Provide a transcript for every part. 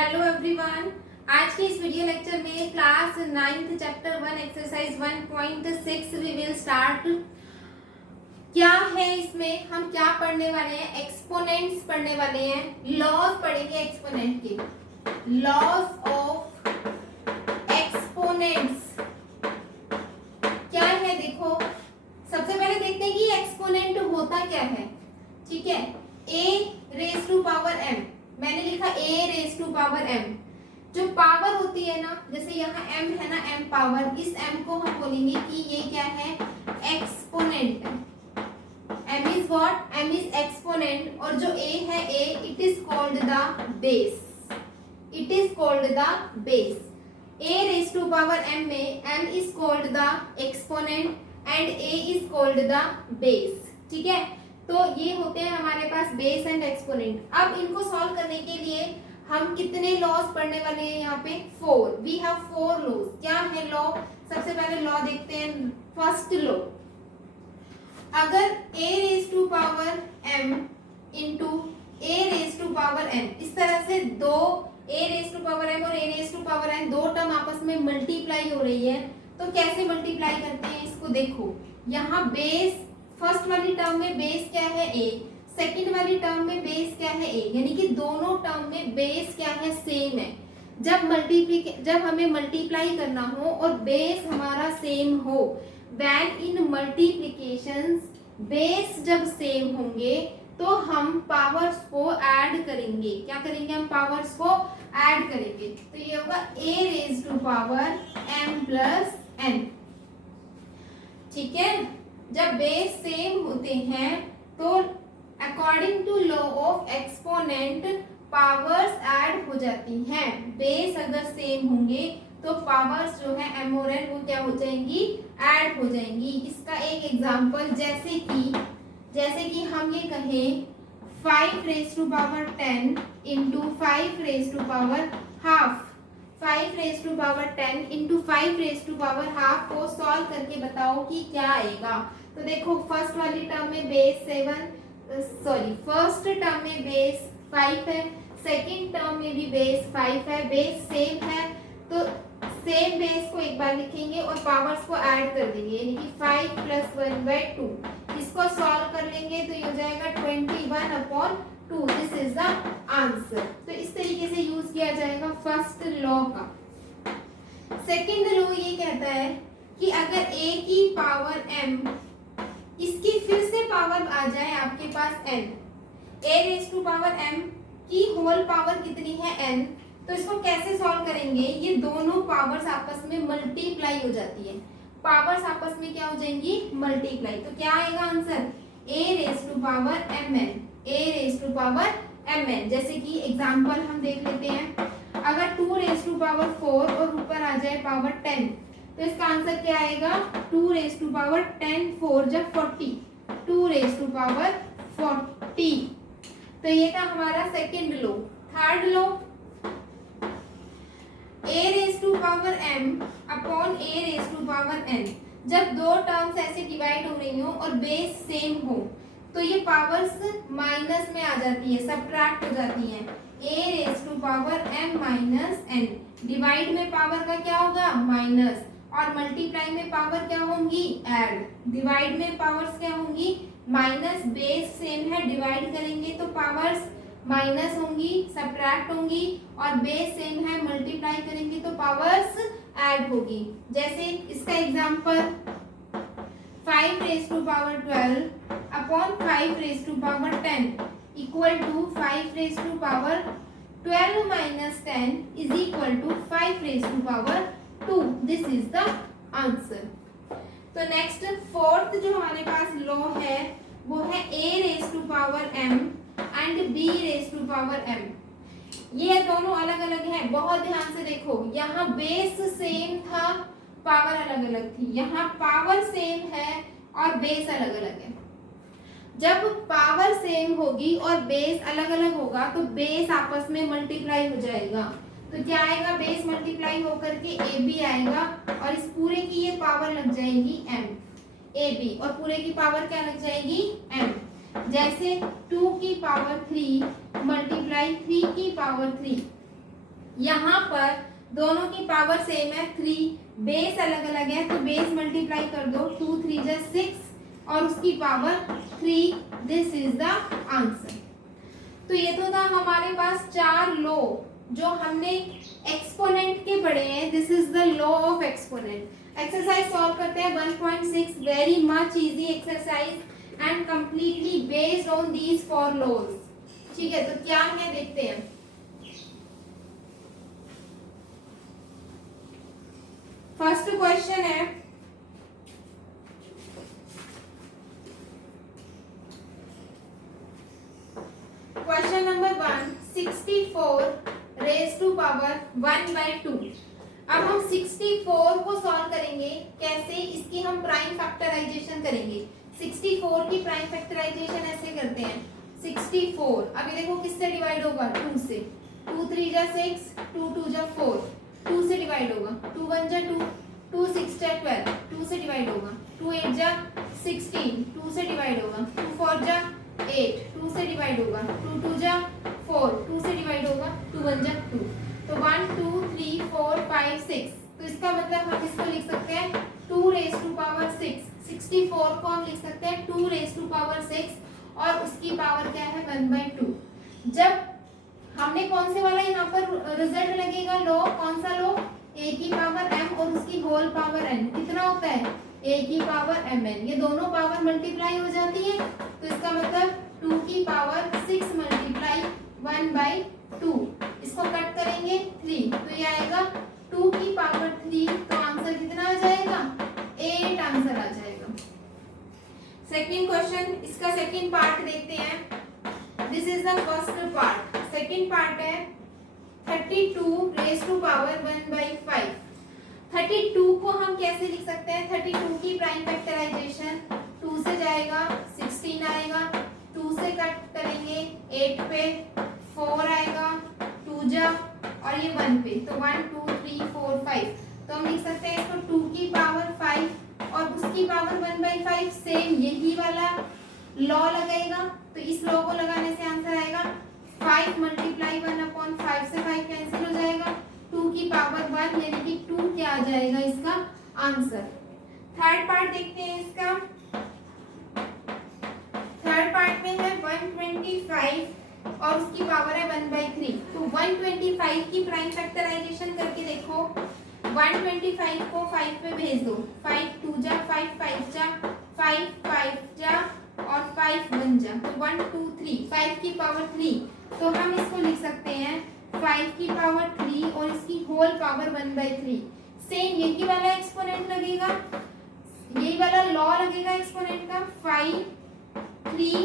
Hello everyone. आज के इस वीडियो लेक्चर में class 9th chapter 1 exercise 1.6 we will start. क्या है इसमें, हम क्या पढ़ने वाले हैं? एक्सपोनेंट्स पढ़ने वाले हैं, लॉज पढ़ेंगे एक्सपोनेंट के, लॉज ऑफ एक्सपोनेंट्स। क्या है देखो, सबसे पहले देखते हैं कि एक्सपोनेंट होता क्या है। ठीक है, a raise to power m, मैंने लिखा a raise to power m। जो पावर होती है ना, जैसे यहाँ m है ना, m पावर, इस m को हम बोलेंगे कि ये क्या है? Exponent. m is what? m is exponent. और जो a है, a it is called the base, it is called the base. a raise to power m में m is called the exponent and a is called the base. ठीक है, तो ये होते हैं हमारे पास बेस एंड एक्सपोनेंट। अब इनको सॉल्व करने के लिए हम कितने लॉज पढ़ने वाले हैं? यहाँ पे 4। We have 4 laws. क्या है लॉ? सबसे पहले लॉ देखते हैं। फर्स्ट लॉ, अगर a raise to power m into a raise to power n, इस तरह से दो a raise to power m और a raise to power n दो टर्म आपस में मल्टीप्लाई हो रही है, तो कैसे मल्टीप्लाई करते हैं इसको देखो। यहाँ बेस, फर्स्ट वाली टर्म में बेस क्या है? a, सेकंड वाली टर्म में बेस क्या है? a, यानी कि दोनों टर्म में बेस क्या है? सेम है। जब हमें मल्टीप्लाई करना हो और बेस हमारा सेम हो, व्हेन इन मल्टीप्लिकेशंस बेस जब सेम होंगे तो हम पावर्स को ऐड करेंगे। क्या करेंगे? हम पावर्स को ऐड करेंगे। तो ये होगा a raise to power m plus n। ठीक है, जब बेस सेम होते हैं तो according to law of exponent powers add हो जाती हैं। बेस अगर सेम होंगे तो पावर्स जो है m और n वो क्या हो जाएंगी? ऐड हो जाएंगी। इसका एक एग्जांपल, जैसे कि हम ये कहें 5 raise to power 10 into 5 raise to power half, 5 raise to power 10 into 5 raise to power half को सॉल्व करके बताओ कि क्या आएगा। तो देखो, फर्स्ट वाली टर्म में बेस फर्स्ट टर्म में बेस 5 है, सेकंड टर्म में भी बेस 5 है, बेस सेम है, तो सेम बेस को एक बार लिखेंगे और पावर्स को ऐड कर देंगे, यानी कि 5 प्लस 1/2। इसको सॉल्व कर लेंगे तो ये हो जाएगा 21/2। This is the answer. तो इस तरीके से यूज किया जाएगा फर्स्ट लॉ का। सेकंड लॉ ये कहता है कि अगर a की पावर m, इसकी फिर से पावर आ जाए आपके पास n, a raise to power m की होल पावर कितनी है? n। तो इसको कैसे सॉल्व करेंगे? ये दोनों पावर्स आपस में मल्टीप्लाई हो जाती है, पावर्स आपस में क्या हो जाएंगी? मल्टीप्लाई। तो क्या आएगा answer? a raise to power mn, a raise to power mn। जैसे कि एग्जांपल हम देख लेते हैं, अगर 2 रेज टू पावर 4 और ऊपर आ जाए पावर 10, तो इसका आंसर क्या आएगा? 2 रेज टू पावर 10, 4 जब 40, 2 रेज टू पावर 40। तो ये था हमारा second law. Third law, a raise to power m upon a raise to power n। जब दो टर्म्स ऐसे डिवाइड हो रही हो और बेस सेम हो तो ये पावर्स माइनस में आ जाती है, सबट्रैक्ट हो जाती है। a raise to power m minus n, divide में पावर का क्या होगा? माइनस, और मल्टीप्लाई में पावर क्या होंगी? ऐड। डिवाइड में पावर्स क्या होंगी? माइनस, बेस सेम है, डिवाइड करेंगे तो पावर्स माइनस होंगी, सब्ट्रैक्ट होंगी, और बेस सेम है, मल्टीप्लाई करेंगे तो पावर्स ऐड होगी। जैसे इसका example 5 raise to power 12 upon 5 raise to power 10 equal to 5 raise to power 12 minus 10 is equal to 5 raise to power 2। This is the answer. तो नेक्स्ट फोर्थ जो हमारे पास लॉ है वो है a raise to power m and b raise to power m। ये दोनों अलग अलग हैं, बहुत ध्यान से देखो। यहाँ बेस सेम था, पावर अलग अलग थी, यहाँ पावर सेम है और बेस अलग अलग है। जब पावर सेम होगी और बेस अलग अलग होगा तो बेस आपस में मल्टीप्लाई हो जाएगा। तो क्या आएगा? बेस मल्टीप्लाई होकर के ab आएगा और इस पूरे की ये पावर लग जाएगी m, ab, और पूरे की पावर क्या लग जाएगी? m। जैसे 2 की पावर 3 मल्टीप्लाई 3 की पावर 3, यहाँ पर दोनों की पावर सेम है 3, बेस अलग अलग है तो बेस मल्टीप्लाई कर दो, 2 3 जा 6 और उसकी power 3, this is the answer. तो ये तो था हमारे पास 4 लॉ जो हमने एक्सपोनेंट के पढ़े हैं। This is the law of exponent. Exercise solve करते हैं 1.6, very much easy exercise and completely based on these 4 laws. ठीक है, तो क्या है देखते हैं। फर्स्ट क्वेश्चन है, question number 1, 64 raise to power 1/2। अब हम 64 को सॉल्व करेंगे कैसे, इसकी हम प्राइम फैक्टराइजेशन करेंगे। 64 की प्राइम फैक्टराइजेशन ऐसे करते हैं, 64 अभी देखो किससे डिवाइड होगा, 2 से, 2 3 जा 6, 2 2 जा 4, 2 से डिवाइड होगा, 2 1 जा 2, 2 6 जा 12, 2 से डिवाइड होगा, 2 8 जा 16, 2 से डिवाइड होगा, 2 4 जा 8, 2 से डिवाइड होगा, 2 2 जा 4, 2 से डिवाइड होगा, 2 1 जा 2, तो 1 2 3 4 5 6। तो इसका मतलब हम इसको लिख सकते हैं 2 रेज टू पावर 6। 64 को हम लिख सकते हैं 2 रेज टू पावर 6 और उसकी पावर क्या है 1/2। जब हमने कौन से वाला यहाँ पर रिजल्ट लगेगा, लॉ कौन सा लॉ, a की पावर m और उसकी होल पावर n कितना होता है, a की पावर mn। ये दोनों पावर मल्टीप्लाई हो जाती है तो इसका मतलब 2 की पावर 6 मल्टीप्लाई 1/2। इसको कट करेंगे 3 तो ये आएगा 2 की पावर 3, तो आंसर कितना आ जाएगा, 8 आंसर आ जाएगा। सेकंड क्वेश्चन, इसका सेकंड पार्ट देखते हैं। This is the first part. Second part है 32 रेज टू पावर 1/5। 32 को हम कैसे लिख सकते हैं, 32 की प्राइम फैक्टराइजेशन, 2 से जाएगा 16 आएगा, 2 से कट करेंगे 8 पे 4 आएगा, 2 जा और ये 1 पे, तो 1 2 3 4 5। तो हम लिख सकते हैं इसको 2 की पावर 5 और उसकी पावर 1/5। सेम यही वाला लॉ लगेगा, तो इस लॉ को लगाने से आंसर आएगा 5 मल्टीप्लाई 1/5 से 5 कैंसिल हो जाएगा, 2 की पावर 1 यानी कि 2 क्या आ जाएगा इसका आंसर। थर्ड पार्ट देखते हैं इसका। थर्ड पार्ट में है 125 और उसकी पावर है 1/3। तो 125 की प्राइम फैक्टराइजेशन करके देखो, 125 को 5 पे भेज दो, 5 2 जा 5 5 जा 5 5 जा और 5 1 जा, तो 1 2 3 5 की पावर 3। तो हम इसको लिख सकते हैं 5 की पावर 3 और इसकी होल पावर 1/3। सेम यही वाला एक्सपोनेंट लगेगा, यही वाला लॉ लगेगा एक्सपोनेंट का, 5 3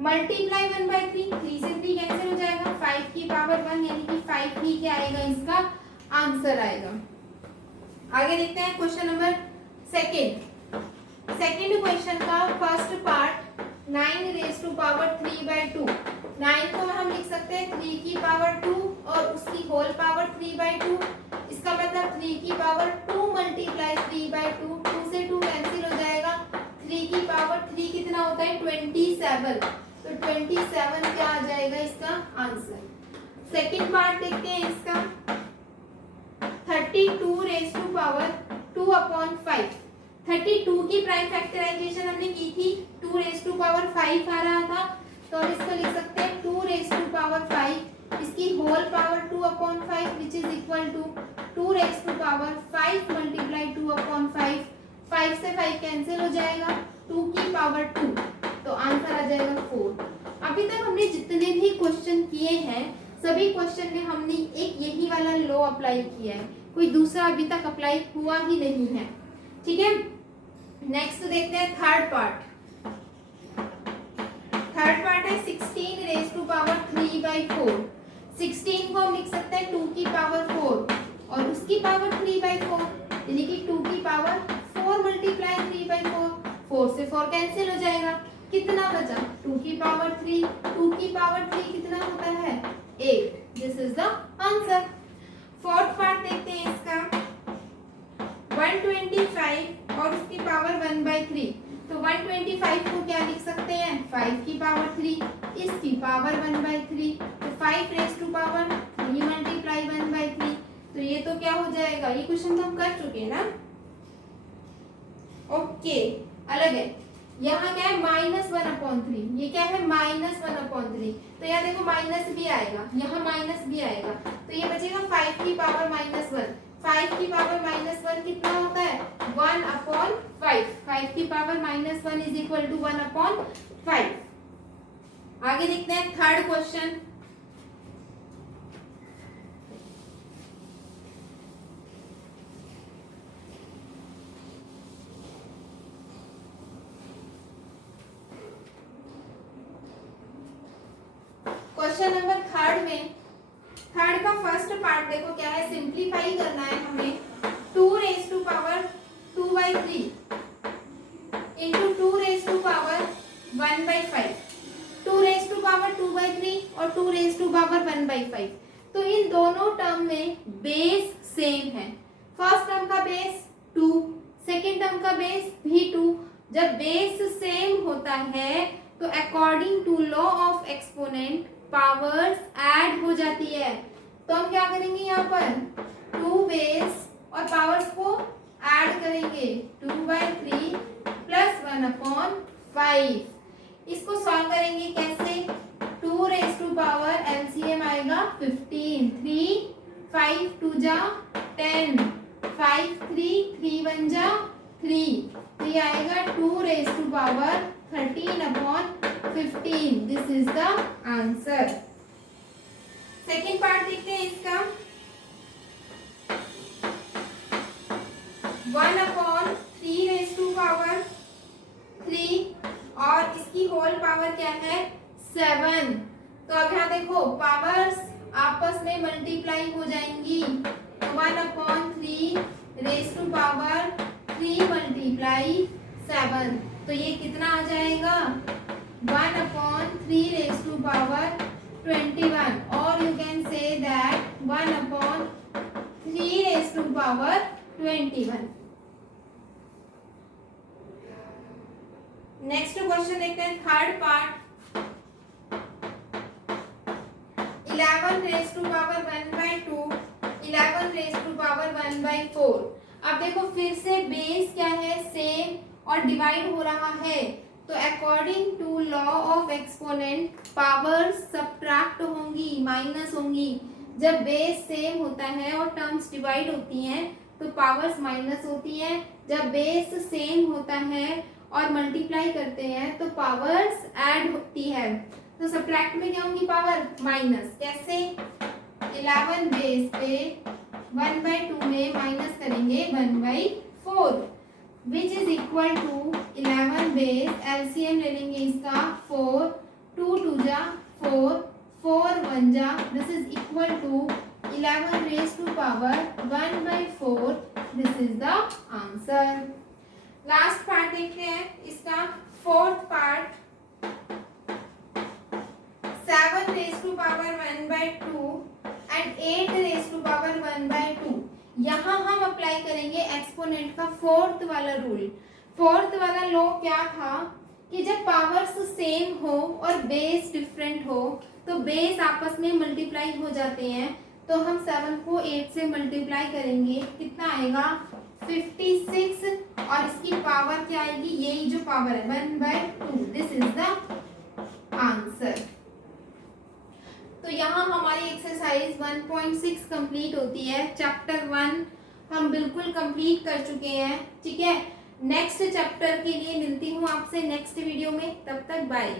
मल्टीप्लाई 1/3, 3 से 3 कैंसिल हो जाएगा, 5 की पावर 1 यानी कि 5 ही क्या आएगा इसका आंसर आएगा। आगे देखते हैं क्वेश्चन नंबर सेकंड क्वेश्चन का first part 9 raise to power 3/2। 9 को हम लिख सकते हैं 3 की पावर 2 और उसकी होल पावर 3/2। इसका मतलब 3 की पावर 2 मल्टीप्लाई 3/2, 2 से 2 कैंसिल हो जाएगा, 3 की पावर 3 कितना होता है 27, तो 27 क्या आ जाएगा इसका आंसर। सेकंड पार्ट देखते हैं इसका 32 रेज टू पावर 2/5। 32 की प्राइम फैक्टराइजेशन हमने की थी, 2 रेज टू पावर 5 आ रहा था, तो हम इसको लिख सकते हैं 2 रेज टू पावर 5, इसकी whole power 2/5 which is equal to 2 raise to power 5 multiply 2/5, 5 से 5 कैंसिल हो जाएगा, 2 की पावर 2, तो आंसर आ जाएगा 4। अभी तक हमने जितने भी क्वेश्चन किए हैं सभी क्वेश्चन में हमने एक यही वाला लॉ अप्लाई किया है, कोई दूसरा अभी तक अप्लाई हुआ ही नहीं है। ठीक है, नेक्स्ट देखते हैं थर्ड पार्ट। थर्ड पार्ट है 16 रेज टू पावर 3/4। 16 को हम लिख सकते हैं 2 की पावर 4 और उसकी पावर 3/4 यानी कि 2 की पावर 4 मल्टीप्लाई 3/4, 4 से 4 कैंसिल हो जाएगा, कितना बचा 2 की पावर 3, 2 की पावर 3 कितना होता है 8, this is the answer. Fourth part देखते हैं इसका 125 और उसकी पावर 1/3। तो 125 को क्या लिख सकते हैं 5 की पावर 3, इसकी पावर 1/3, तो 5 रेज टू पावर 3 मल्टीप्लाई का, ये क्वेश्चन तो हम कर चुके हैं ना। ओके, अलग है। यहाँ क्या है -1/3, ये क्या है -1/3, तो यहाँ देखो माइनस भी आएगा, यहाँ माइनस भी आएगा, तो ये बचेगा 5 की पावर -1। 5 की पावर -1 कितना होता है 1/5। 5 की पावर -1 इज इक्वल टू 1/5। आगे देखते हैं third question. Question number third में, थर्ड का फर्स्ट पार्ट देखो क्या है, सिंप्लीफाई करना है हमें। 2^2 इंटू 2^1/5, 2^2 और 2^1/5। तो इन दोनों टर्म में बेस सेम है। फर्स्ट टर्म का बेस 2, सेकेंड टर्म का बेस भी 2। जब बेस सेम होता है तो according to law of exponent powers add हो जाती है। तो हम क्या करेंगे, यहाँ पर 2 बेस और पावर्स को ऐड करेंगे, 2/3 प्लस 1/5। इसको सॉल्व करेंगे कैसे, 2 पावर एलसीएम आएगा 15, 3 5 2 जा 10, 5 3 1 जा 3, तो ये आएगा 2 power 13/15। This is the answer. Second part देखते हैं इसका। 1/3 और इसकी होल पावर क्या है 7। तो अब यहाँ देखो पावर्स आपस में मल्टीप्लाई हो जाएंगी, 1/3 पावर 3 × 7, तो ये कितना आ जाएगा 1/3 पावर 21, और you can say that 1/3 power 21। Next question देखते हैं थर्ड पार्ट। 11 power 1/2, 11 power 1/4। अब देखो फिर से बेस क्या है सेम और डिवाइड हो रहा है, तो according to law of exponent powers subtract होंगी, माइनस होंगी। जब बेस सेम होता है और टर्म्स डिवाइड होती हैं तो पावर्स माइनस होती हैं। जब बेस सेम होता है और मल्टीप्लाई करते हैं तो पावर्स ऐड होती है। तो सब्ट्रैक्ट में क्या होंगी पावर माइनस। कैसे, 11 बेस पे 1/2 में माइनस करेंगे 1/4, which is equal to 11 base, LCM ले लेंगे इसका 4, 2 2 जा 4, 4 1 जा, this is equal to 11 power 1/4। This is the answer. Last part देखते हैं इसका, fourth part. 7 power 1/2 and 8 power 1/2। यहाँ हम अप्लाई करेंगे एक्सपोनेंट का फोर्थ वाला रूल। फोर्थ वाला लॉ क्या था कि जब पावर्स सेम हो और बेस डिफरेंट हो तो बेस आपस में मल्टीप्लाई हो जाते हैं। तो हम 7 को 8 से मल्टीप्लाई करेंगे, कितना आएगा 56, और इसकी पावर क्या आएगी, यही जो पावर है 1/2। This is the answer. तो यहाँ हमारी एक्सरसाइज 1.6 कंप्लीट होती है। चैप्टर 1 हम बिल्कुल कंप्लीट कर चुके हैं, ठीक है। नेक्स्ट चैप्टर के लिए मिलती हूँ आपसे नेक्स्ट वीडियो में, तब तक बाय।